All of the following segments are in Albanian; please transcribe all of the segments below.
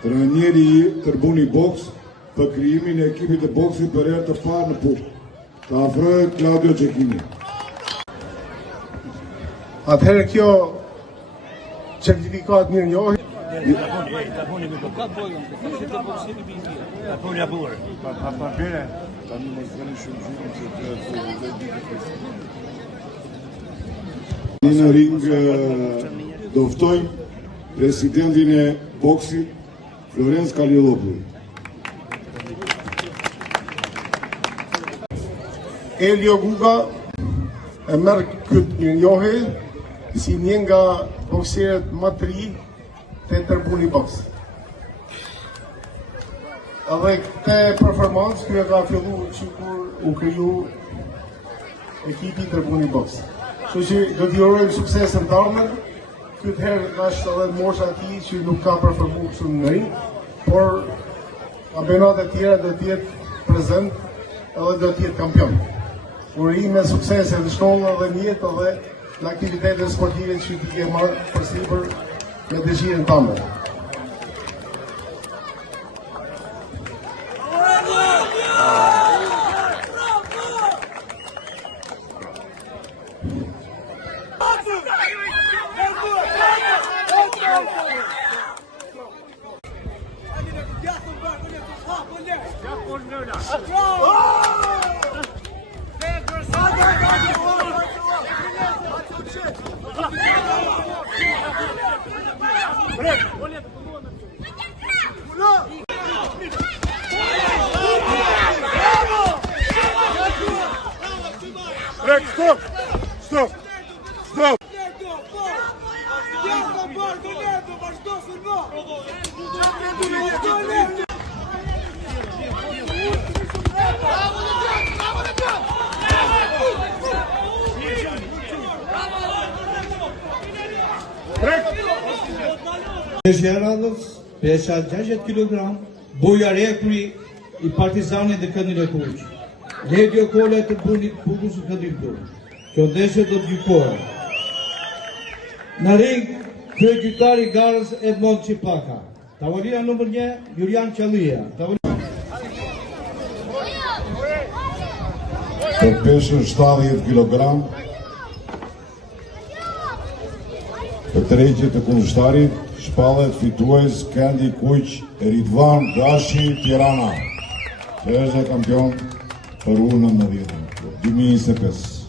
Trajneri i Tërbuni Boks për krijimin e ekipit të boksit për herë të parë në Puk. Të afrohet Claudio Cecchini. Atëherë kjo certifikat mirë njohje. Në ring do ftojmë presidentin e boksit Florenc Kalilopoulos. Elio Guga e merr këtë mirënjohje si një nga bokserët më të ri të Tërbuni Boks. Edhe këtë performancë kjo ka filluar që kur u kriju ekipi Tërbuni Boks. Kështu që do t'i urojmë suksesën të ardhmen. Këtë herë është edhe mosha e tij që nuk ka performuar kështu në ring, por kampionatet e tjera do të jetë prezent edhe do të jetë kampion. Urime suksese në shkolla dhe në jetë edhe në aktivitetet sportive që ti ke marrë përsipër me dëshirën tënde. Stop! Radhës, pesa 60 kg, Boja Rekuri i Partizanit dhe Këndin e Kuq. Ledio Kola e Tërbunit Pukës në Këndin Pukë. Kjo ndeshje do të gjykohet. Në ring, kryegjyktari i garës Edmond Çipaka. Tavolina numër 1, Julian Qallia. Për peshën 70 kg, për tërheqje të kundërshtarit, shpallet fitues Kendi Kuq Ridvan Gashi Tirana, që është kampion për U19 2025.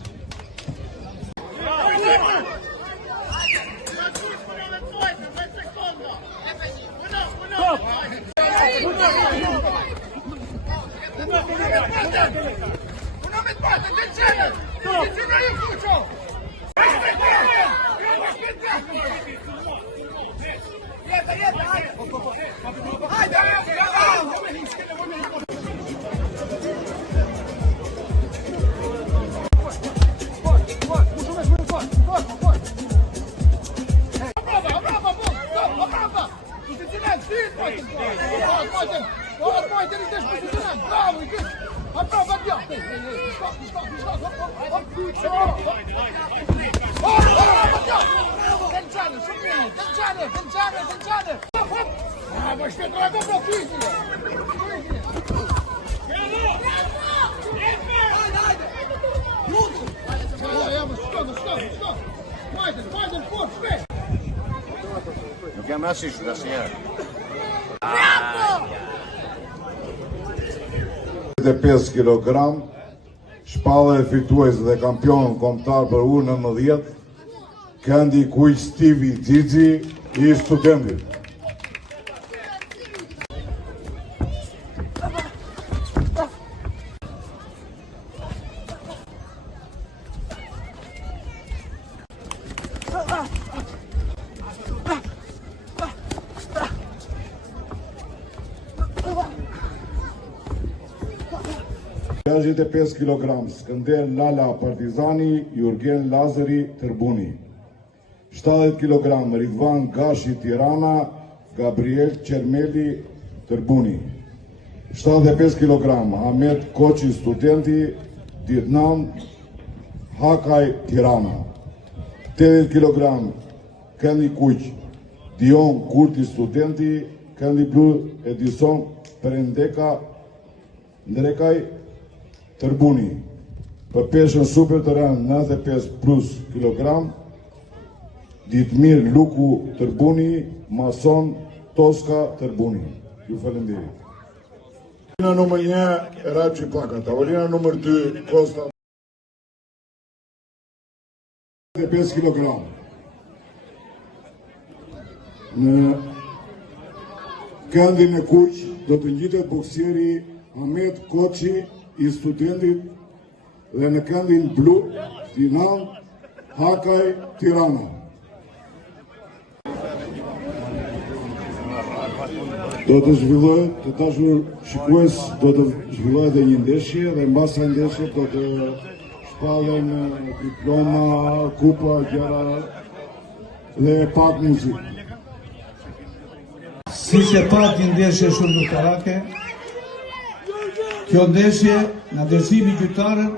Nuk jam rasisht, asnjëherë. 5 kg, shpallë fitues dhe kampion kombëtar për U19, Kendi Kuq Stivi Xixi i Studentit. Gjashtëdhjetë e 5 kg, Skënder Lala Partizani, Jurgen Lazari Tërbuni. 70 kg, Ridvan Gashi Tirana, Gabriel Qermeli Tërbuni. 75 kg, Ahmet Koqi Studenti, Dirnan Hakaj Tirana. 80 kg, Kendi Kuq, Dion Kurti Studenti, Kendi Blu Edison Perendeka Ndrekaj Tërbuni. Për peshën super të rënë 95 plus kilogram, Ditmir Luku Tërbuni, Mason Toska Tërbuni. Ju falenderit. Tavolina numër 1, Eraçi Paka. Tavolina numër 2, Kosta. 5 kg. Në këndin e kuq do të ngjitet boksieri Ahmet Koqi i Studentit dhe në këndin blu Dinan Hakaj Tirana. Do të zhvillohet, të dashur shikues, do të zhvillohet dhe një ndeshje dhe mbas kësaj ndeshje do të shpallen diploma, kupa, gjëra dhe pak muzikë. Si që pat një ndeshje shumë luftarake, kjo ndeshje në ndërësimi gjyqtarën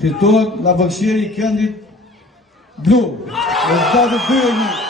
fitohet nga boksieri i këndit blu. Rezultati 2-1.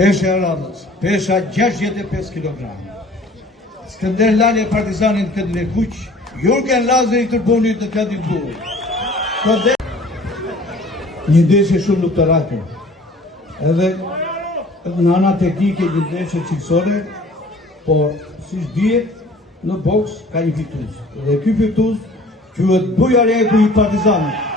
Pesha e Radhës, pesha 65 kg. Skënder Lale Partizanin të këndin e Kuq, Jurgen Lazari të Tërbunit në këndin Burr. Një ndeshje shumë luftarake. Edhe në ana teknike një ndeshje cilësore, por siç dihet në boks ka një fitues. Dhe ky fitues quhet Buja Reku i Partizanit.